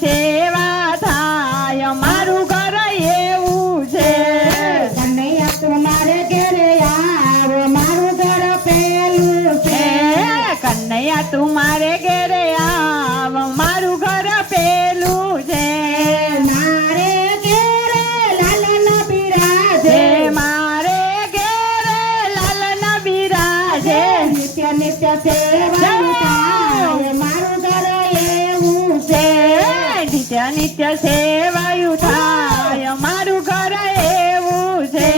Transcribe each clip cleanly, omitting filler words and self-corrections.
સેવા થાય મારું ઘર એવું છે કનૈયા તું મારે ઘેરે આવ મારું ઘર પેલું છે કનૈયા તું મારે ઘેરે આવ મારું ઘર પેલું છે મારે ઘેરે લાલન બિરાજે મારે ઘેરે લાલન બિરાજે નિત્ય નિત્ય સેવા થાય મારું ઘર એવું છે નિત્ય નિત્ય સેવાયું થાય મારું ઘર એવું છે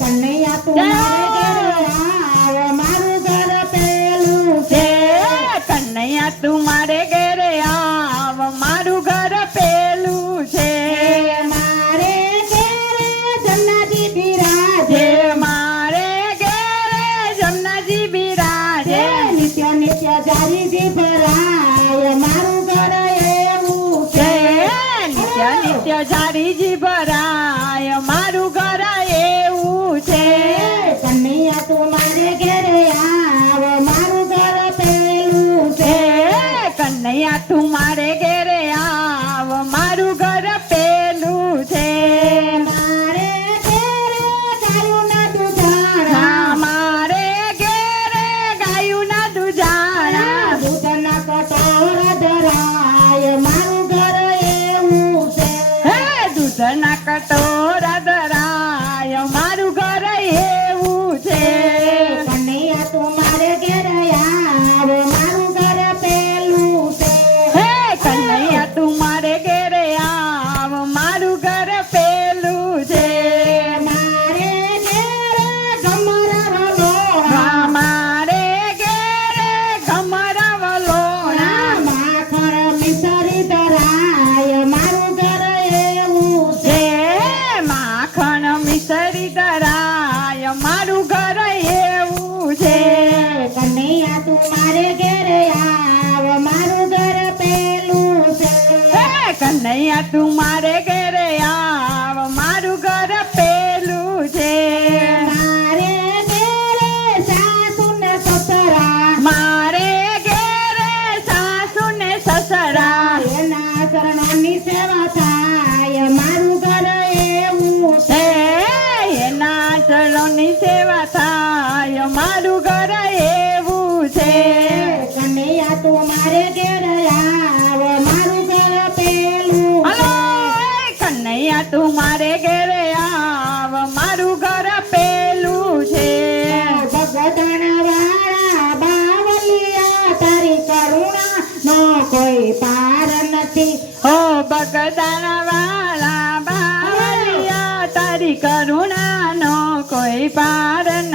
કનૈયા તું મારે ઘેરે આવ મારું ઘર પેલું છે કનૈયા તું મારે ઘેરે આવ મારું ઘર પેલું છે મારે ઘેરે જમનાજી બિરાજે મારે ઘેરે જમનાજી બિરાજે નિત્ય નિત્ય જારીજી ભરાય મારું ઘર એવું છે નિત્ય નિત્ય જારીજી ભરાય મારું ઘર એવું છે કનૈયા તું મારે ઘેરે આવ મારું ઘર પેલું છે કનૈયા તું મારે ઘેરે આવ મારું ઘર પેલું છે મારે ઘેરે ગાયું ના દૂધાણા મારે ઘેરે ગાયું ના દુજાણા દૂધના કટોરા ધરાય મારું ઘર એવું છે દૂધના કટોરા ધરાય મારું ઘર એવું છે કનૈયા તું મારે ઘેરે આવ મારું ઘર પેલું છે કનૈયા તું મારે ઘેરે આવ મારું ઘર પેલું છે મારે ઘેરે ગમરાવલો મારે ઘેરે ગમરાવલોણા માખણ મિસરી ધરાય મારું ઘર એવું છે માખણ મિસરી ધરાય મારું ઘર એવું છે કનૈયા તું મારે ઘેરે આવ મારું ઘર પેલું છે કનૈયા તું મારે ઘેરે આવ મારું ઘર પેલું છે મારે ઘેરે સાસુ ને સસરા મારે ઘેરે સાસુ ને સસરા એના ચરણોની સેવા થાય મારું ઘર એવું છે એના ચરણોની સેવા થાય મારું ઘર એવું છે કનૈયા તું મારે ઘેરે આવ મારું ઘર પેલું હલો કનૈયા તું મારે ઘેરે આવ મારું ઘર પેલું છે ભગતણ વાળા બાવલિયા તારી કરુણા નો કોઈ પાર નથી ઓ બગદાણા વાળા બાવળિયા તારી કરુણાનો કોઈ પાર